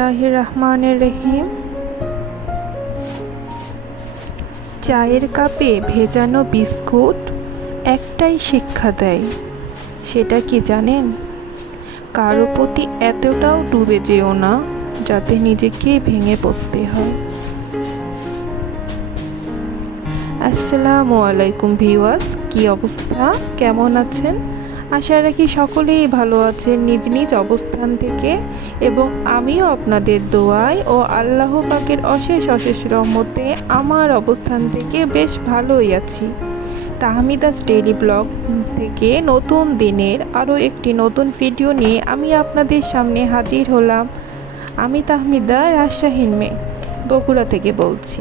বিসমিল্লাহির রহমানির রহিম। চায়ের কাপে ভেজানো বিস্কুট একটাই শিক্ষা দেয়, সেটা কি জানেন? কারো প্রতি এতটাও ডুবে যেও না যাতে নিজেকে ভেঙে পড়তে হয়। আসসালামু আলাইকুম ভিউয়ার্স, কি অবস্থা, কেমন আছেন? আশা রাখি সকলেই ভালো আছেন নিজ নিজ অবস্থান থেকে, এবং আমিও আপনাদের দোয়ায় ও আল্লাহ পাকের অশেষ অশেষ রহমতে আমার অবস্থান থেকে বেশ ভালোই আছি। তাহমিদাস ডেইলি ব্লগ থেকে নতুন দিনের আরও একটি নতুন ভিডিও নিয়ে আমি আপনাদের সামনে হাজির হলাম। আমি তাহমিদা, রাজশাহীর মেয়ে, বগুড়া থেকে বলছি।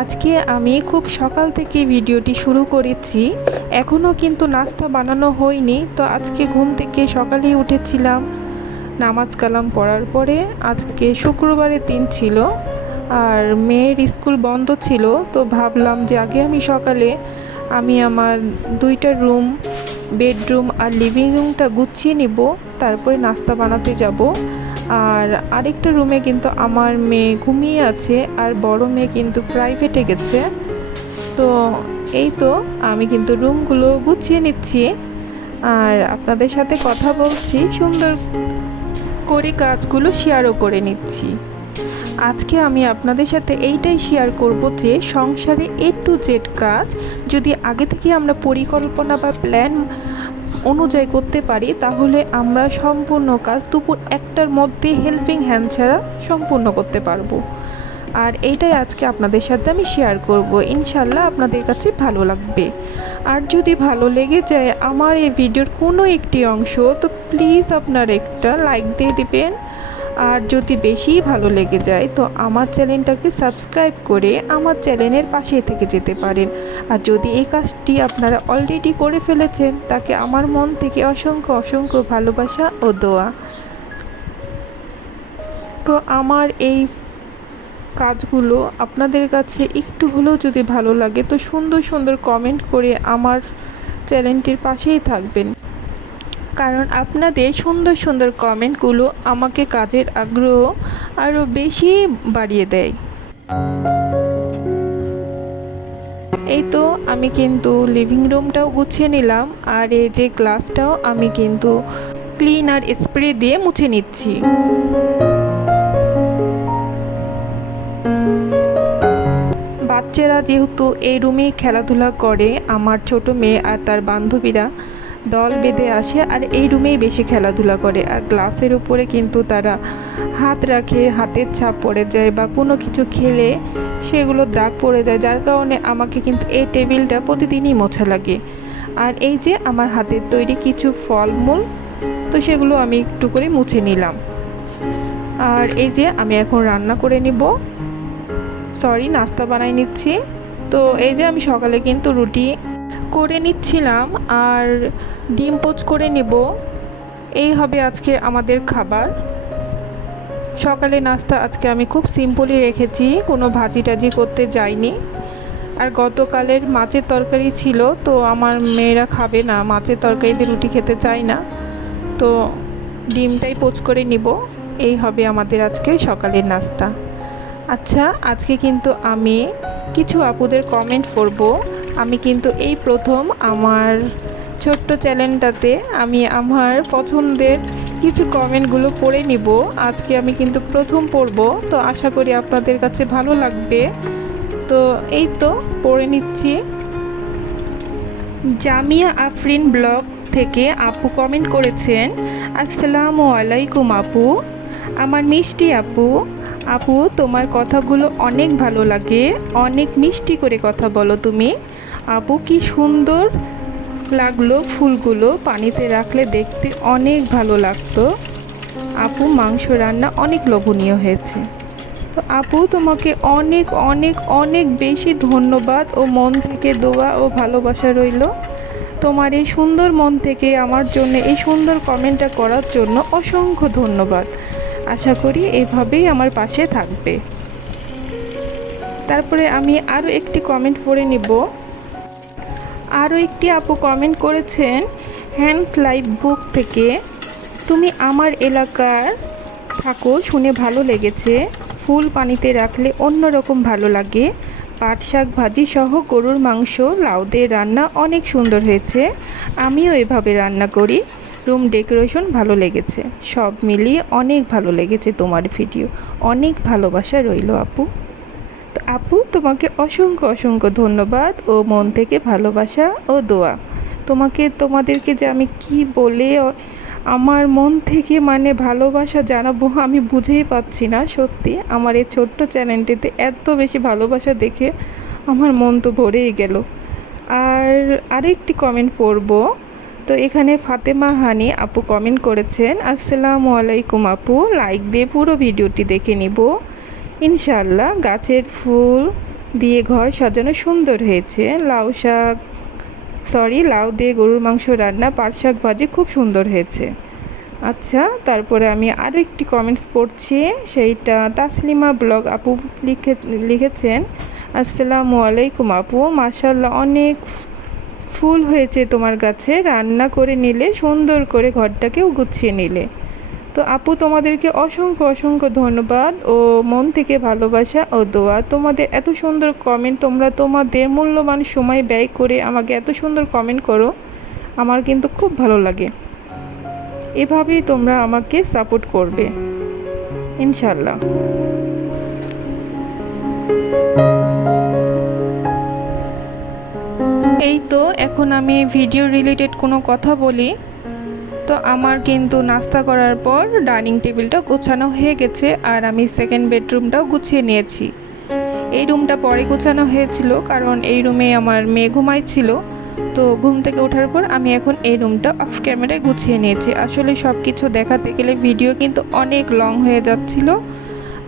আজকে আমি খুব সকাল থেকে ভিডিওটি শুরু করেছি, এখনও কিন্তু নাস্তা বানানো হয়নি। তো আজকে ঘুম থেকে সকালেই উঠেছিলাম, নামাজ কালাম পড়ার পরে। আজকে শুক্রবারের দিন ছিল আর মেয়ের স্কুল বন্ধ ছিল, তো ভাবলাম যে আগে আমি সকালে আমার দুইটা রুম, বেডরুম আর লিভিং রুমটা গুছিয়ে নিব, তারপরে নাস্তা বানাতে যাব। আর আরেকটা রুমে কিন্তু আমার মেয়ে ঘুমিয়ে আছে, আর বড় মেয়ে কিন্তু প্রাইভেটে গেছে। তো এই তো আমি কিন্তু রুমগুলো গুছিয়ে নিচ্ছি আর আপনাদের সাথে কথা বলছি, সুন্দর করে কাজগুলো শেয়ারও করে নিচ্ছি। আজকে আমি আপনাদের সাথে এইটাই শেয়ার করব যে সংসারে A to Z কাজ যদি আগে থেকে আমরা পরিকল্পনা বা প্ল্যান অনুযায়ী করতে পারি, তাহলে আমরা সম্পূর্ণ কাজ দুপুর 1টার মধ্যে হেল্পিং হ্যান্ড ছাড়া সম্পূর্ণ করতে পারবো। আর এইটাই আজকে আপনাদের সাথে আমি শেয়ার করব, ইনশাল্লাহ আপনাদের কাছে ভালো লাগবে। আর যদি ভালো লেগে যায় আমার এই ভিডিওর কোনো একটি অংশ, তো প্লিজ আপনারা একটা লাইক দিয়ে দিবেন। আর যদি বেশি ভালো লেগে যায় তো আমার চ্যানেলটাকে সাবস্ক্রাইব করে আমার চ্যানেলের পাশে থেকে যেতে পারেন। আর যদি এই কাজটি আপনারা অলরেডি করে ফেলেছেন, তাকে আমার মন থেকে অসংখ্য অসংখ্য ভালোবাসা ও দোয়া। তো আমার এই কাজগুলো আপনাদের কাছে একটু হলেও যদি ভালো লাগে, তো সুন্দর সুন্দর কমেন্ট করে আমার চ্যানেলটির পাশেই থাকবেন, কারণ আপনাদের সুন্দর সুন্দর কমেন্টগুলো আমাকে কাজের আগ্রহ আরও বেশি বাড়িয়ে দেয়। এই তো আমি কিন্তু লিভিং রুমটাও গুছিয়ে নিলাম, আর এই যে গ্লাসটাও আমি কিন্তু ক্লিনার স্প্রে দিয়ে মুছে নিচ্ছি। বাচ্চারা যেহেতু এই রুমেই খেলাধুলা করে, আমার ছোট মেয়ে আর তার বান্ধবীরা দল বেঁধে আসে আর এই রুমেই বেশি খেলাধুলা করে। আর গ্লাসের উপরে কিন্তু তারা হাত রাখে, হাতের ছাপ পড়ে যায়, বা কোনো কিছু খেলে সেগুলো দাগ পড়ে যায়, যার কারণে আমাকে কিন্তু এই টেবিলটা প্রতিদিনই মোছা লাগে। আর এই যে আমার হাতের তৈরি কিছু ফলমূল, তো সেগুলো আমি একটু করে মুছে নিলাম। আর এই যে আমি এখন রান্না করে নিব, নাস্তা বানাই নিচ্ছি। তো এই যে আমি সকালে কিন্তু রুটি করে নিচ্ছিলাম আর ডিম পোচ করে নেব, এই হবে আজকে আমাদের খাবার। সকালে নাস্তা আজকে আমি খুব সিম্পলই রেখেছি, কোনো ভাজি টাজি করতে যাইনি। আর গতকালের মাছের তরকারি ছিল, তো আমার মেয়েরা খাবে না, মাছের তরকারিতে রুটি খেতে চায় না, তো ডিমটাই পোচ করে নিব। এই হবে আমাদের আজকে সকালের নাস্তা। আচ্ছা, আজকে কিন্তু আমি কিছু আপুদের কমেন্ট পড়ব। আমি কিন্তু এই প্রথম আমার ছোট্ট চ্যানেলটাতে আমি আমার পছন্দের কিছু কমেন্টগুলো পড়ে নিব। আজকে আমি কিন্তু প্রথম পড়ব, তো আশা করি আপনাদের কাছে ভালো লাগবে। তো এই তো পড়ে নিচ্ছি। জামিয়া আফরিন ব্লগ থেকে আপু কমেন্ট করেছেন, আসসালামু আলাইকুম আপু, আমার মিষ্টি আপু। আপু, তোমার কথাগুলো অনেক ভালো লাগে, অনেক মিষ্টি করে কথা বলো তুমি। আপু, কি সুন্দর লাগলো ফুলগুলো পানিতে রাখলে, দেখতে অনেক ভালো লাগতো। আপু, মাংস রান্না অনেক লোভনীয় হয়েছে। তো আপু, তোমাকে অনেক অনেক অনেক বেশি ধন্যবাদ ও মন থেকে দোয়া ও ভালোবাসা রইল। তোমার এই সুন্দর মন থেকে আমার জন্য এই সুন্দর কমেন্টটা করার জন্য অসংখ্য ধন্যবাদ। আশা করি এভাবেই আমার পাশে থাকবে। তারপরে আমি আরও একটি কমেন্ট পড়ে নিব। আরও একটি আপু কমেন্ট করেছেন হ্যান্ডস লাইফ বুক থেকে, তুমি আমার এলাকার থাকো শুনে ভালো লেগেছে। ফুল পানিতে রাখলে অন্যরকম ভালো লাগে। পাট শাক ভাজি সহ গরুর মাংস লাউ দিয়ে রান্না অনেক সুন্দর হয়েছে। আমিও এভাবে রান্না করি। রুম ডেকোরেশন ভালো লেগেছে। সব মিলিয়ে অনেক ভালো লেগেছে তোমার ভিডিও। অনেক ভালোবাসা রইল আপু। তো আপু তোমাকে অসংখ্য অসংখ্য ধন্যবাদ ও মন থেকে ভালোবাসা ও দোয়া। তোমাদেরকে যে আমি কি বলে আমার মন থেকে মানে ভালোবাসা জানাবো আমি বুঝেই পাচ্ছি না। সত্যি আমার এই ছোট্ট চ্যানেলটিতে এত বেশি ভালোবাসা দেখে আমার মন তো ভরেই গেল। আর আরেকটি কমেন্ট পড়ব। তো এখানে ফাতেমা হানি আপু কমেন্ট করেছেন, আসসালামু আলাইকুম আপু, লাইক দিয়ে পুরো ভিডিওটি দেখে নিব ইনশাআল্লাহ। গাছের ফুল দিয়ে ঘর সাজানো সুন্দর হয়েছে। লাউ দিয়ে গরুর মাংস রান্না, পাট শাক ভাজি খুব সুন্দর হয়েছে। আচ্ছা, তারপরে আমি আরও একটি কমেন্টস পড়ছি, সেইটা তাসলিমা ব্লগ আপু লিখেছেন, আসসালামু আলাইকুম আপু, মাশাআল্লাহ অনেক ফুল হয়েছে তোমার গাছে, রান্না করে নিলে সুন্দর করে ঘরটাকেও গুছিয়ে নিলে। তো আপু তোমাদেরকে অসংখ্য অসংখ্য ধন্যবাদ ও মন থেকে ভালোবাসা ও দোয়া। তোমাদের এত সুন্দর কমেন্ট, তোমরা তোমাদের মূল্যবান সময় ব্যয় করে আমাকে এত সুন্দর কমেন্ট করো, আমার কিন্তু খুব ভালো লাগে। এভাবেই তোমরা আমাকে সাপোর্ট করবে ইনশাল্লাহ। এই তো এখন আমি ভিডিও রিলেটেড কোনো কথা বলি। তো আমার কিন্তু নাস্তা করার পর ডাইনিং টেবিলটা গোছানো হয়ে গেছে, আর আমি সেকেন্ড বেডরুমটাও গুছিয়ে নিয়েছি। এই রুমটা পরে গোছানো হয়েছিল কারণ এই রুমে আমার মেয়ে ঘুমাইছিল। তো ঘুম থেকে ওঠার পর আমি এখন এই রুমটা অফ ক্যামেরায় গুছিয়ে নিয়েছি। আসলে সব কিছু দেখাতে গেলে ভিডিও কিন্তু অনেক লং হয়ে যাচ্ছিল,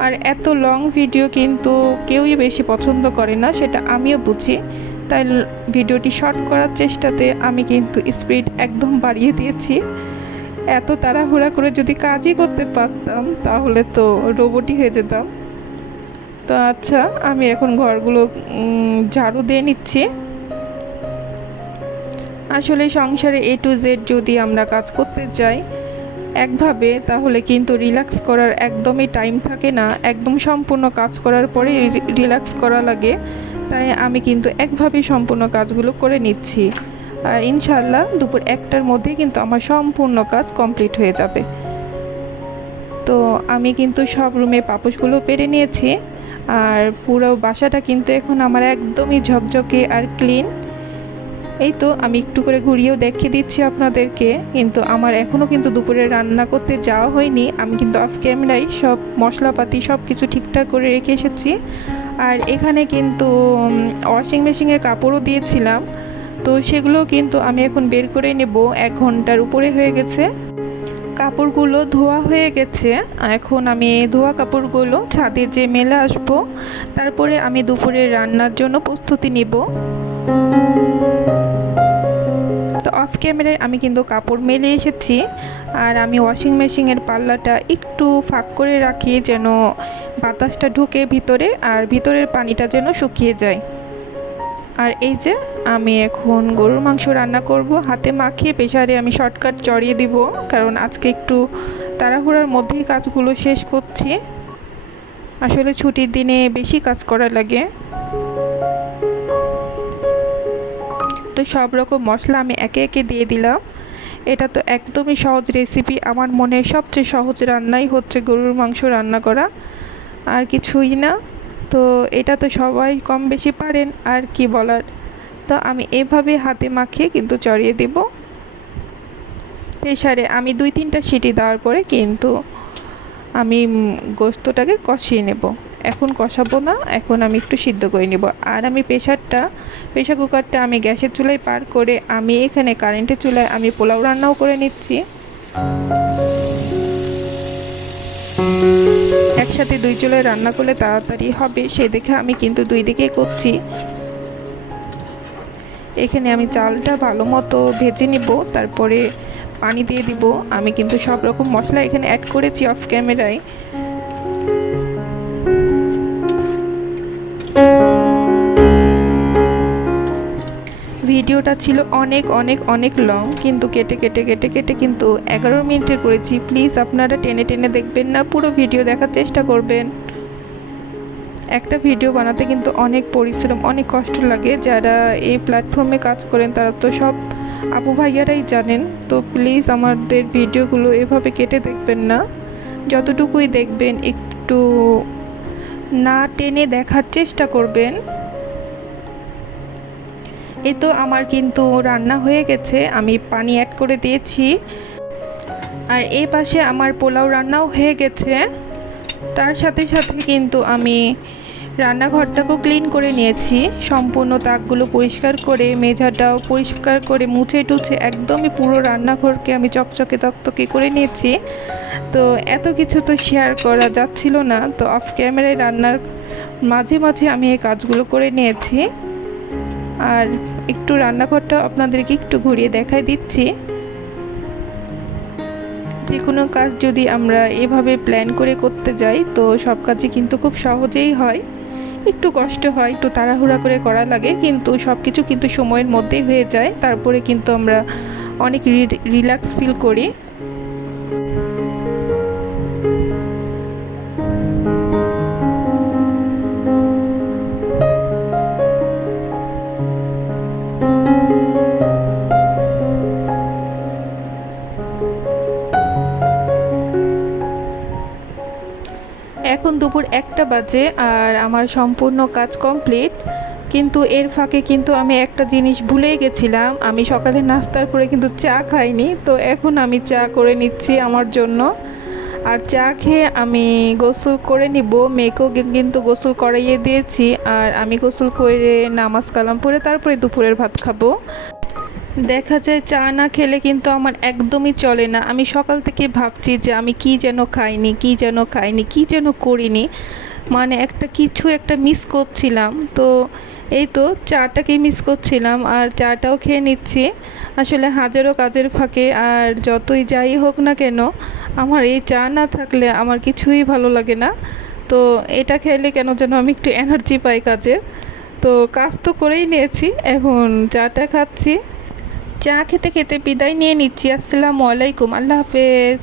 আর এত লং ভিডিও কিন্তু কেউই বেশি পছন্দ করে না, সেটা আমিও বুঝি। তাই ভিডিওটি শর্ট করার চেষ্টাতে আমি কিন্তু স্পিড একদম বাড়িয়ে দিয়েছি। এত তাড়াহুড়া করে যদি কাজই করতে পারতাম তাহলে তো রোবটই হয়ে যেতাম। তো আচ্ছা, আমি এখন ঘরগুলো ঝাড়ু দিয়ে নিচ্ছি। আসলে সংসারে A to Z যদি আমরা কাজ করতে যাই একভাবে, তাহলে কিন্তু রিল্যাক্স করার একদমই টাইম থাকে না। একদম সম্পূর্ণ কাজ করার পরে রিল্যাক্স করা লাগে। তাই আমি কিন্তু একভাবেই সম্পূর্ণ কাজগুলো করে নিচ্ছি, আর ইনশাআল্লাহ দুপুর 1টার মধ্যে কিন্তু আমার সম্পূর্ণ কাজ কমপ্লিট হয়ে যাবে। তো আমি কিন্তু সব রুমে পাপোশগুলো পেরে নিয়েছি, আর পুরো বাসাটা কিন্তু এখন আমার একদমই ঝকঝকে আর ক্লিন। এই তো আমি একটু করে ঘুরিয়েও দেখিয়ে দিচ্ছি আপনাদেরকে। কিন্তু আমার এখনও কিন্তু দুপুরে রান্না করতে যাওয়া হয়নি। আমি কিন্তু অফ ক্যামেরায় সব মশলাপাতি সব কিছু ঠিকঠাক করে রেখে এসেছি। আর এখানে কিন্তু ওয়াশিং মেশিনে কাপড়ও দিয়েছিলাম, তো সেগুলো কিন্তু আমি এখন বের করে নেব। 1 ঘন্টার উপরে হয়ে গেছে, কাপড়গুলো ধোয়া হয়ে গেছে। এখন আমি ধোয়া কাপড়গুলো ছাদে যে মেলে আসবো, তারপরে আমি দুপুরে রান্নার জন্য প্রস্তুতি নিব। তো অফ ক্যামেরায় আমি কিন্তু কাপড় মেলে এসেছি, আর আমি ওয়াশিং মেশিনের পাল্লাটা একটু ফাঁক করে রাখি যেন বাতাসটা ঢুকে ভিতরে, আর ভিতরের পানিটা যেন শুকিয়ে যায়। আর এই যে আমি এখন গরুর মাংস রান্না করব। হাতে মাখিয়ে প্রেসারে আমি শর্টকাট চড়িয়ে দিব, কারণ আজকে একটু তাড়াহুড়ার মধ্যেই কাজগুলো শেষ করছি। আসলে ছুটির দিনে বেশি কাজ করা লাগে। তো সব রকম মশলা আমি একে একে দিয়ে দিলাম। এটা তো একদমই সহজ রেসিপি। আমার মনে সবচেয়ে সহজ রান্নাই হচ্ছে গরুর মাংস রান্না করা, আর কিছুই না। তো এটা তো সবাই কম বেশি পারেন, আর কি বলার। তো আমি এভাবে হাতে মাখিয়ে কিন্তু চড়িয়ে দেব প্রেসারে। আমি 2-3টা সিটি দেওয়ার পরে কিন্তু আমি গোস্তটাকে কষিয়ে নেব। এখন কষাবো না, এখন আমি একটু সিদ্ধ করে নেব। আর আমি প্রেসার কুকারটা আমি গ্যাসের চুলায় পার করে আমি এখানে কারেন্টের চুলায় আমি পোলাও রান্নাও করে নিচ্ছি। একসাথে 2 চুলায় রান্না করলে তাড়াতাড়ি হবে, সে দেখে আমি কিন্তু 2 দিকেই করছি। এখানে আমি চালটা ভালো মতো ভেজে নিব, তারপরে পানি দিয়ে দিব। আমি কিন্তু সব রকম মশলা এখানে অ্যাড করেছি অফ ক্যামেরায়। ভিডিওটা ছিল অনেক অনেক অনেক লং, কিন্তু কেটে কেটে কেটে কেটে কিন্তু 11 মিনিটের করেছি। প্লিজ আপনারা টেনে টেনে দেখবেন না, পুরো ভিডিও দেখার চেষ্টা করবেন। একটা ভিডিও বানাতে কিন্তু অনেক পরিশ্রম, অনেক কষ্ট লাগে। যারা এই প্ল্যাটফর্মে কাজ করেন তারা তো সব আপু ভাইয়ারাই জানেন। তো প্লিজ আমাদের ভিডিওগুলো এভাবে কেটে দেখবেন না, যতটুকুই দেখবেন একটু না টেনে দেখার চেষ্টা করবেন। এই তো আমার কিন্তু রান্না হয়ে গেছে, আমি পানি অ্যাড করে দিয়েছি। আর এই পাশে আমার পোলাও রান্নাও হয়ে গেছে। তার সাথে সাথে কিন্তু আমি রান্নাঘরটাকেও ক্লিন করে নিয়েছি, সম্পূর্ণ তাকগুলো পরিষ্কার করে, মেঝাটাও পরিষ্কার করে, মুছে টুছে একদমই পুরো রান্নাঘরকে আমি চকচকে তকতকে করে নিয়েছি। তো এত কিছু তো শেয়ার করা যাচ্ছিল না, তো অফ ক্যামেরায় রান্নার মাঝে মাঝে আমি এই কাজগুলো করে নিয়েছি। আর একটু রান্নাঘরটা আপনাদেরকে একটু ঘুরিয়ে দেখাই দিচ্ছি। যে কোনো কাজ যদি আমরা এভাবে প্ল্যান করে করতে যাই তো সব কাজই কিন্তু খুব সহজেই হয়। একটু কষ্ট হয়, একটু তাড়াহুড়া করে করা লাগে, কিন্তু সব কিছু কিন্তু সময়ের মধ্যেই হয়ে যায়। তারপরে কিন্তু আমরা অনেক রিল্যাক্স ফিল করি। এখন দুপুর 1টা বাজে আর আমার সম্পূর্ণ কাজ কমপ্লিট। কিন্তু এর ফাঁকে কিন্তু আমি একটা জিনিস ভুলেই গেছিলাম, আমি সকালে নাস্তার পরে কিন্তু চা খাইনি। তো এখন আমি চা করে নিচ্ছি আমার জন্য। আর চা খেয়ে আমি গোসল করে নিব, মেয়েকেও কিন্তু গোসল করাইয়ে দিয়েছি। আর আমি গোসল করে নামাজ কালাম পড়ে তারপরে দুপুরের ভাত খাবো। দেখা যায় চা না খেলে কিন্তু আমার একদমই চলে না। আমি সকাল থেকে ভাবছি যে আমি কি যেন খাইনি, কি যেন খাইনি, কি যেন করিনি, মানে কিছু একটা মিস করছিলাম। তো এই তো চাটাকে মিস করছিলাম আর চাটাও খেয়ে নিচ্ছি। আসলে হাজারো কাজের ফাঁকে আর যতই যাই হোক না কেন, আমার এই চা না থাকলে আমার কিছুই ভালো লাগে না। তো এটা খেলে কেন যেন আমি একটু এনার্জি পাই কাজের। তো কাজ তো করেই নিয়েছি, এখন চাটা খাচ্ছি। চা খেতে খেতে বিদায় নিয়ে নিচ্ছি। আসসালামু আলাইকুম, আল্লাহ হাফেজ।